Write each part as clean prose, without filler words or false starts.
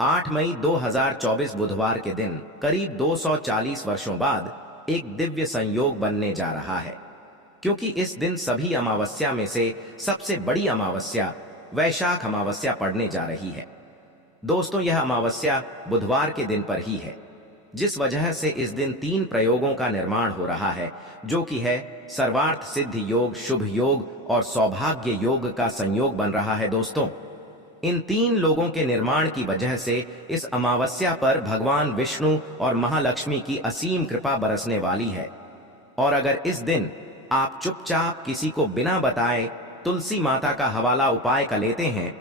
8 मई 2024 बुधवार के दिन करीब 240 वर्षों बाद एक दिव्य संयोग बनने जा रहा है, क्योंकि इस दिन सभी अमावस्या में से सबसे बड़ी अमावस्या वैशाख अमावस्या पड़ने जा रही है। दोस्तों, यह अमावस्या बुधवार के दिन पर ही है, जिस वजह से इस दिन 3 प्रयोगों का निर्माण हो रहा है, जो कि है सर्वार्थ सिद्धि योग, शुभ योग और सौभाग्य योग का संयोग बन रहा है। दोस्तों, इन 3 लोगों के निर्माण की वजह से इस अमावस्या पर भगवान विष्णु और महालक्ष्मी की असीम कृपा बरसने वाली है। और अगर इस दिन आप चुपचाप किसी को बिना बताए तुलसी माता का हवाला उपाय का लेते हैं,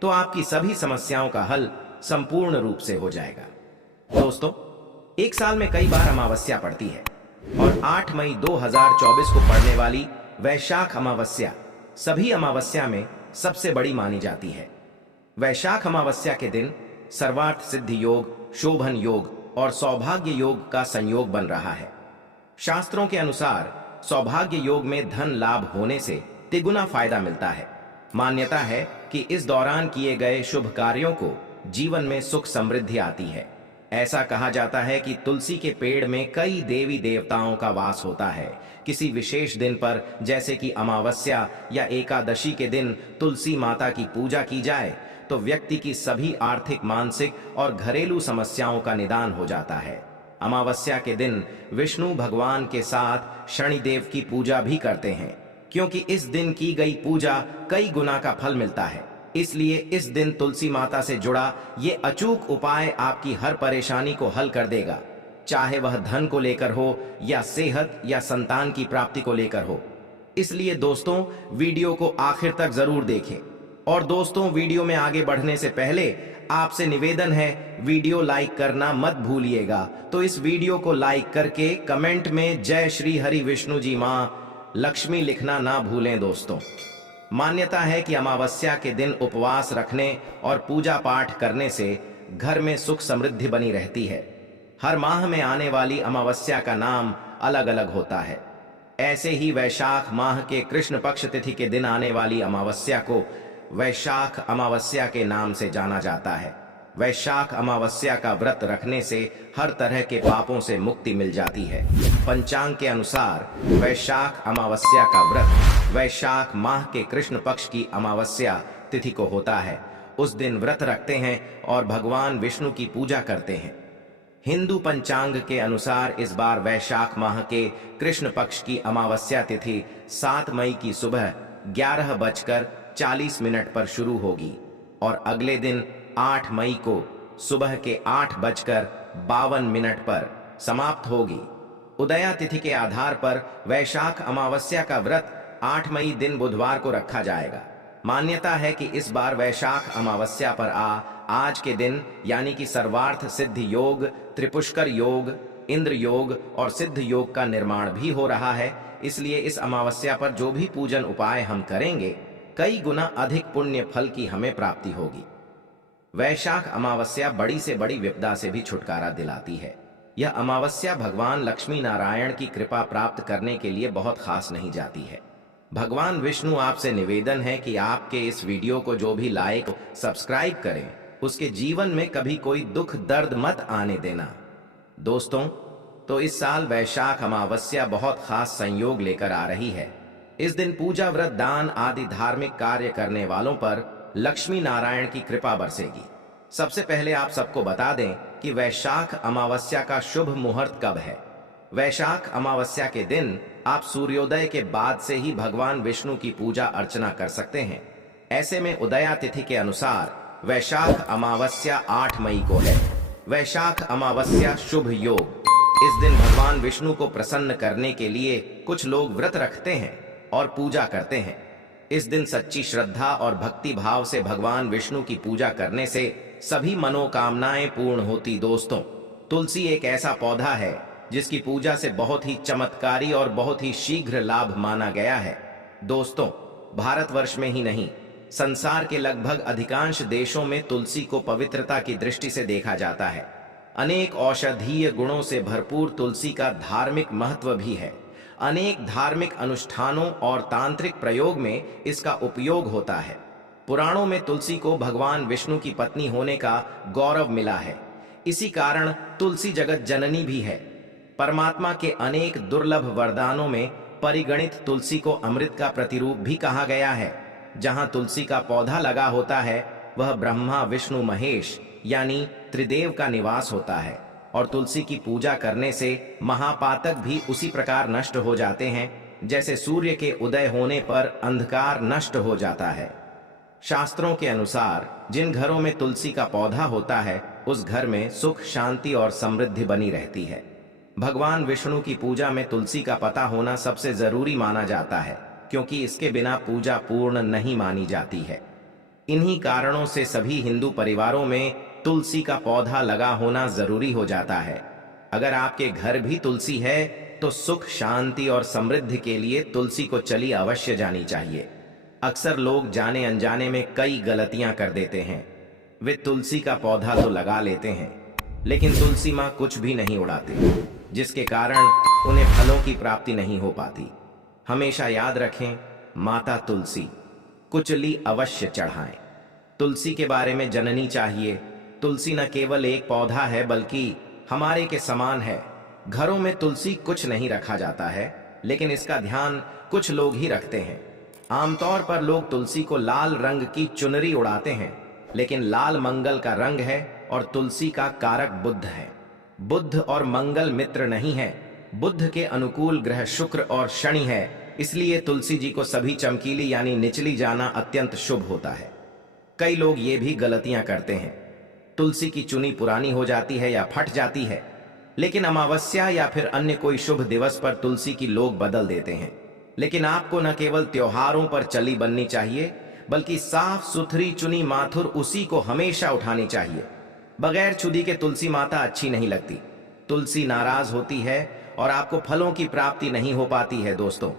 तो आपकी सभी समस्याओं का हल संपूर्ण रूप से हो जाएगा। दोस्तों, एक साल में कई बार अमावस्या पड़ती है और 8 मई 2024 को पड़ने वाली वैशाख अमावस्या सभी अमावस्या में सबसे बड़ी मानी जाती है। वैशाख अमावस्या के दिन सर्वार्थ सिद्धि योग, शोभन योग और सौभाग्य योग का संयोग बन रहा है। शास्त्रों के अनुसार सौभाग्य योग में धन लाभ होने से तिगुना फायदा मिलता है। मान्यता है कि इस दौरान किए गए शुभ कार्यों को जीवन में सुख समृद्धि आती है। ऐसा कहा जाता है कि तुलसी के पेड़ में कई देवी देवताओं का वास होता है। किसी विशेष दिन पर, जैसे कि अमावस्या या एकादशी के दिन तुलसी माता की पूजा की जाए तो व्यक्ति की सभी आर्थिक, मानसिक और घरेलू समस्याओं का निदान हो जाता है। अमावस्या के दिन विष्णु भगवान के साथ शनिदेव की पूजा भी करते हैं, क्योंकि इस दिन की गई पूजा कई गुना का फल मिलता है। इसलिए इस दिन तुलसी माता से जुड़ा ये अचूक उपाय आपकी हर परेशानी को हल कर देगा, चाहे वह धन को लेकर हो या सेहत या संतान की प्राप्ति को लेकर हो। इसलिए दोस्तों, वीडियो को आखिर तक जरूर देखें। और दोस्तों, वीडियो में आगे बढ़ने से पहले आपसे निवेदन है, वीडियो लाइक करना मत भूलिएगा। तो इस वीडियो को लाइक करके कमेंट में जय श्री हरि विष्णु जी मां लक्ष्मी लिखना ना भूलें। दोस्तों, मान्यता है कि अमावस्या के दिन उपवास रखने और पूजा पाठ करने से घर में सुख समृद्धि बनी रहती है। हर माह में आने वाली अमावस्या का नाम अलग अलग होता है। ऐसे ही वैशाख माह के कृष्ण पक्ष तिथि के दिन आने वाली अमावस्या को वैशाख अमावस्या के नाम से जाना जाता है। वैशाख अमावस्या का व्रत रखने से हर तरह के पापों से मुक्ति मिल जाती है। पंचांग के अनुसार वैशाख अमावस्या का व्रत वैशाख माह के कृष्ण पक्ष की अमावस्या तिथि को होता है। उस दिन व्रत रखते हैं और भगवान विष्णु की पूजा करते हैं। हिंदू पंचांग के अनुसार इस बार वैशाख माह के कृष्ण पक्ष की अमावस्या तिथि 7 मई की सुबह 11:40 पर शुरू होगी और अगले दिन 8 मई को सुबह के 8:52 पर समाप्त होगी। उदया तिथि के आधार पर वैशाख अमावस्या का व्रत 8 मई दिन बुधवार को रखा जाएगा। मान्यता है कि इस बार वैशाख अमावस्या पर आज के दिन यानी कि सर्वार्थ सिद्धि योग, त्रिपुष्कर योग, इंद्र योग और सिद्ध योग का निर्माण भी हो रहा है। इसलिए इस अमावस्या पर जो भी पूजन उपाय हम करेंगे, कई गुना अधिक पुण्य फल की हमें प्राप्ति होगी। वैशाख अमावस्या बड़ी से बड़ी विपदा से भी छुटकारा दिलाती है। यह अमावस्या भगवान लक्ष्मी नारायण की कृपा प्राप्त करने के लिए बहुत खास नहीं जाती है। भगवान विष्णु आपसे निवेदन है कि आपके इस वीडियो को जो भी लाइक, सब्सक्राइब करें, उसके जीवन में कभी कोई दुख दर्द मत आने देना। दोस्तों, तो इस साल वैशाख अमावस्या बहुत खास संयोग लेकर आ रही है। इस दिन पूजा, व्रत, दान आदि धार्मिक कार्य करने वालों पर लक्ष्मी नारायण की कृपा बरसेगी। सबसे पहले आप सबको बता दें कि वैशाख अमावस्या का शुभ मुहूर्त कब है। वैशाख अमावस्या के दिन आप सूर्योदय के बाद से ही भगवान विष्णु की पूजा अर्चना कर सकते हैं। ऐसे में उदया तिथि के अनुसार वैशाख अमावस्या 8 मई को है। वैशाख अमावस्या शुभ योग। इस दिन भगवान विष्णु को प्रसन्न करने के लिए कुछ लोग व्रत रखते हैं और पूजा करते हैं। इस दिन सच्ची श्रद्धा और भक्ति भाव से भगवान विष्णु की पूजा करने से सभी मनोकामनाएं पूर्ण होती। दोस्तों, तुलसी एक ऐसा पौधा है जिसकी पूजा से बहुत ही चमत्कारी और बहुत ही शीघ्र लाभ माना गया है। दोस्तों, भारतवर्ष में ही नहीं, संसार के लगभग अधिकांश देशों में तुलसी को पवित्रता की दृष्टि से देखा जाता है। अनेक औषधीय गुणों से भरपूर तुलसी का धार्मिक महत्व भी है। अनेक धार्मिक अनुष्ठानों और तांत्रिक प्रयोग में इसका उपयोग होता है। पुराणों में तुलसी को भगवान विष्णु की पत्नी होने का गौरव मिला है। इसी कारण तुलसी जगत जननी भी है। परमात्मा के अनेक दुर्लभ वरदानों में परिगणित तुलसी को अमृत का प्रतिरूप भी कहा गया है। जहां तुलसी का पौधा लगा होता है वह ब्रह्मा विष्णु महेश यानी त्रिदेव का निवास होता है, और तुलसी की पूजा करने से महापातक भी उसी प्रकार नष्ट हो जाते हैं जैसे सूर्य के उदय होने पर अंधकार नष्ट हो जाता है। शास्त्रों के अनुसार जिन घरों में तुलसी का पौधा होता है उस घर में सुख शांति और समृद्धि बनी रहती है। भगवान विष्णु की पूजा में तुलसी का पता होना सबसे जरूरी माना जाता है, क्योंकि इसके बिना पूजा पूर्ण नहीं मानी जाती है। इन्हीं कारणों से सभी हिंदू परिवारों में तुलसी का पौधा लगा होना जरूरी हो जाता है। अगर आपके घर भी तुलसी है तो सुख शांति और समृद्धि के लिए तुलसी को चली अवश्य जानी चाहिए। अक्सर लोग जाने अनजाने में कई गलतियां कर देते हैं। वे तुलसी का पौधा तो लगा लेते हैं लेकिन तुलसी माँ कुछ भी नहीं उड़ाते, जिसके कारण उन्हें फलों की प्राप्ति नहीं हो पाती। हमेशा याद रखें, माता तुलसी कुचली अवश्य चढ़ाएं। तुलसी के बारे में जननी चाहिए। तुलसी न केवल एक पौधा है बल्कि हमारे के समान है। घरों में तुलसी कुछ नहीं रखा जाता है, लेकिन इसका ध्यान कुछ लोग ही रखते हैं। आमतौर पर लोग तुलसी को लाल रंग की चुनरी उड़ाते हैं, लेकिन लाल मंगल का रंग है और तुलसी का कारक बुध है। बुध और मंगल मित्र नहीं है। बुध के अनुकूल ग्रह शुक्र और शनि है, इसलिए तुलसी जी को सभी चमकीली यानी निचली जाना अत्यंत शुभ होता है। कई लोग ये भी गलतियां करते हैं, तुलसी की चुनी पुरानी हो जाती है या फट जाती है, लेकिन अमावस्या या फिर अन्य कोई शुभ दिवस पर तुलसी की लोग बदल देते हैं। लेकिन आपको न केवल त्योहारों पर चली बननी चाहिए बल्कि साफ सुथरी चुनी माथुर उसी को हमेशा उठानी चाहिए। बगैर चुदी के तुलसी माता अच्छी नहीं लगती। तुलसी नाराज होती है और आपको फलों की प्राप्ति नहीं हो पाती है। दोस्तों,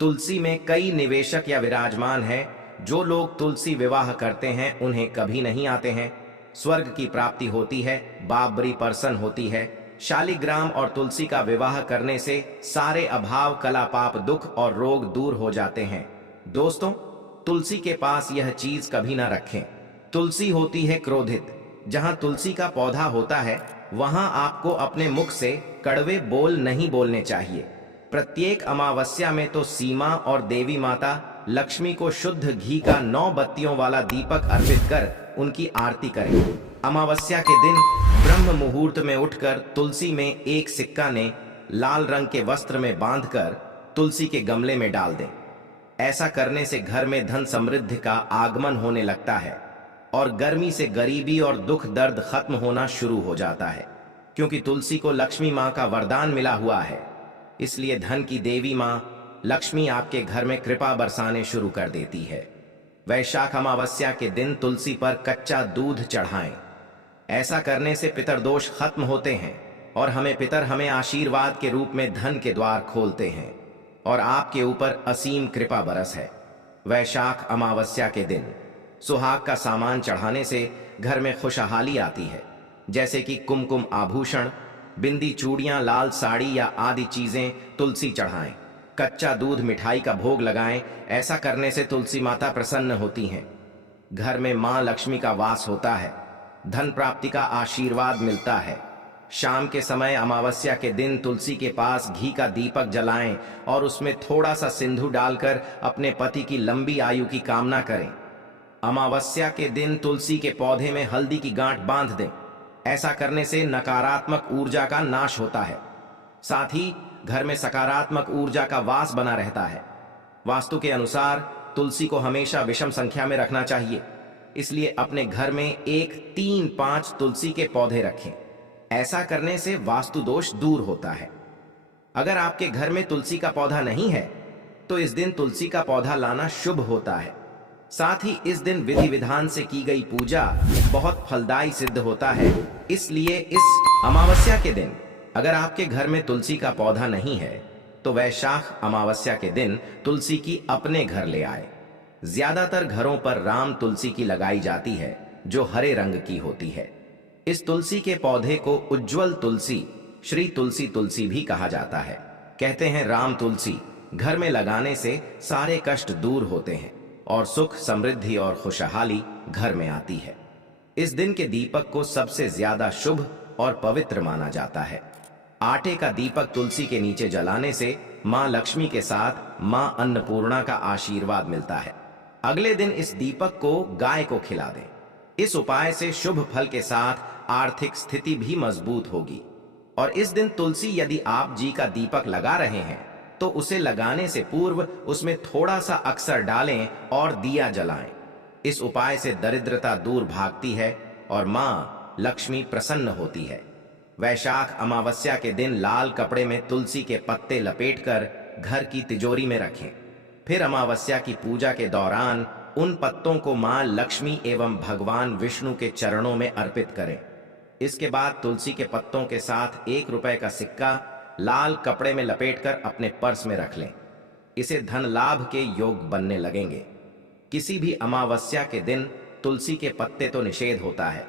तुलसी में कई निवेशक या विराजमान हैं। जो लोग तुलसी विवाह करते हैं उन्हें कभी नहीं आते हैं। स्वर्ग की प्राप्ति होती है, बाबरी प्रसन्न होती है। शालिग्राम और तुलसी का विवाह करने से सारे अभाव कला पाप दुख और रोग दूर हो जाते हैं। दोस्तों, तुलसी के पास यह चीज कभी ना रखें। तुलसी होती है क्रोधित। जहां तुलसी का पौधा होता है वहां आपको अपने मुख से कड़वे बोल नहीं बोलने चाहिए। प्रत्येक अमावस्या में तो सीमा और देवी माता लक्ष्मी को शुद्ध घी का 9 बत्तियों वाला दीपक अर्पित कर उनकी आरती करें। अमावस्या के दिन ब्रह्म मुहूर्त में उठकर तुलसी में एक सिक्का ने लाल रंग के वस्त्र में बांधकर तुलसी के गमले में डाल दें। ऐसा करने से घर में धन समृद्धि का आगमन होने लगता है और गर्मी से गरीबी और दुख दर्द खत्म होना शुरू हो जाता है। क्योंकि तुलसी को लक्ष्मी माँ का वरदान मिला हुआ है, इसलिए धन की देवी माँ लक्ष्मी आपके घर में कृपा बरसाने शुरू कर देती है। वैशाख अमावस्या के दिन तुलसी पर कच्चा दूध चढ़ाएं। ऐसा करने से पितरदोष खत्म होते हैं और पितर हमें आशीर्वाद के रूप में धन के द्वार खोलते हैं और आपके ऊपर असीम कृपा बरस है। वैशाख अमावस्या के दिन सुहाग का सामान चढ़ाने से घर में खुशहाली आती है, जैसे कि कुमकुम आभूषण, बिंदी, चूड़ियां, लाल साड़ी या आदि चीजें तुलसी चढ़ाएं। कच्चा दूध, मिठाई का भोग लगाएं। ऐसा करने से तुलसी माता प्रसन्न होती हैं। घर में मां लक्ष्मी का वास होता है, धन प्राप्ति का आशीर्वाद मिलता है। शाम के समय अमावस्या के दिन तुलसी के पास घी का दीपक जलाएं और उसमें थोड़ा सा सिंधु डालकर अपने पति की लंबी आयु की कामना करें। अमावस्या के दिन तुलसी के पौधे में हल्दी की गांठ बांध दें। ऐसा करने से नकारात्मक ऊर्जा का नाश होता है, साथ ही घर में सकारात्मक ऊर्जा का वास बना रहता है। वास्तु के अनुसार तुलसी को हमेशा विषम संख्या में रखना चाहिए, इसलिए अपने घर में 1, 3, 5 तुलसी के पौधे रखें। ऐसा करने से वास्तु दोष दूर होता है। अगर आपके घर में तुलसी का पौधा नहीं है तो इस दिन तुलसी का पौधा लाना शुभ होता है। साथ ही इस दिन विधि विधान से की गई पूजा बहुत फलदायी सिद्ध होता है। इसलिए इस अमावस्या के दिन अगर आपके घर में तुलसी का पौधा नहीं है तो वैशाख अमावस्या के दिन तुलसी की अपने घर ले आए। ज्यादातर घरों पर राम तुलसी की लगाई जाती है जो हरे रंग की होती है। इस तुलसी के पौधे को उज्ज्वल तुलसी, श्री तुलसी तुलसी भी कहा जाता है। कहते हैं राम तुलसी घर में लगाने से सारे कष्ट दूर होते हैं और सुख, समृद्धि और खुशहाली घर में आती है। इस दिन के दीपक को सबसे ज्यादा शुभ और पवित्र माना जाता है। आटे का दीपक तुलसी के नीचे जलाने से मां लक्ष्मी के साथ मां अन्नपूर्णा का आशीर्वाद मिलता है। अगले दिन इस दीपक को गाय को खिला दें। इस उपाय से शुभ फल के साथ आर्थिक स्थिति भी मजबूत होगी। और इस दिन तुलसी यदि आप जी का दीपक लगा रहे हैं तो उसे लगाने से पूर्व उसमें थोड़ा सा अक्षर डालें और दिया जलाएं। इस उपाय से दरिद्रता दूर भागती है और मां लक्ष्मी प्रसन्न होती है। वैशाख अमावस्या के दिन लाल कपड़े में तुलसी के पत्ते लपेटकर घर की तिजोरी में रखें। फिर अमावस्या की पूजा के दौरान उन पत्तों को मां लक्ष्मी एवं भगवान विष्णु के चरणों में अर्पित करें। इसके बाद तुलसी के पत्तों के साथ 1 रुपए का सिक्का लाल कपड़े में लपेटकर अपने पर्स में रख लें। इसे धन लाभ के योग बनने लगेंगे। किसी भी अमावस्या के दिन तुलसी के पत्ते तो निषेध होता है।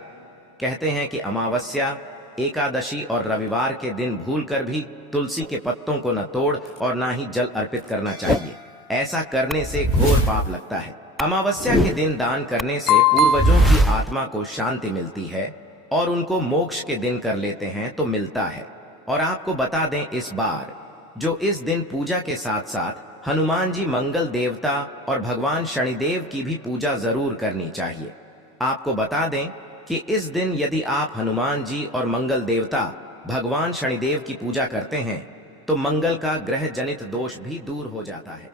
कहते हैं कि अमावस्या, एकादशी और रविवार के दिन भूलकर भी तुलसी के पत्तों को न तोड़ और ना ही जल अर्पित करना चाहिए। ऐसा करने से घोर पाप लगता है। अमावस्या के दिन दान करने से पूर्वजों की आत्मा को शांति मिलती है और उनको मोक्ष के दिन कर लेते हैं तो मिलता है। और आपको बता दें इस बार जो इस दिन पूजा के साथ साथ हनुमान जी, मंगल देवता और भगवान शनिदेव की भी पूजा जरूर करनी चाहिए। आपको बता दें कि इस दिन यदि आप हनुमान जी और मंगल देवता भगवान शनिदेव की पूजा करते हैं तो मंगल का ग्रह जनित दोष भी दूर हो जाता है।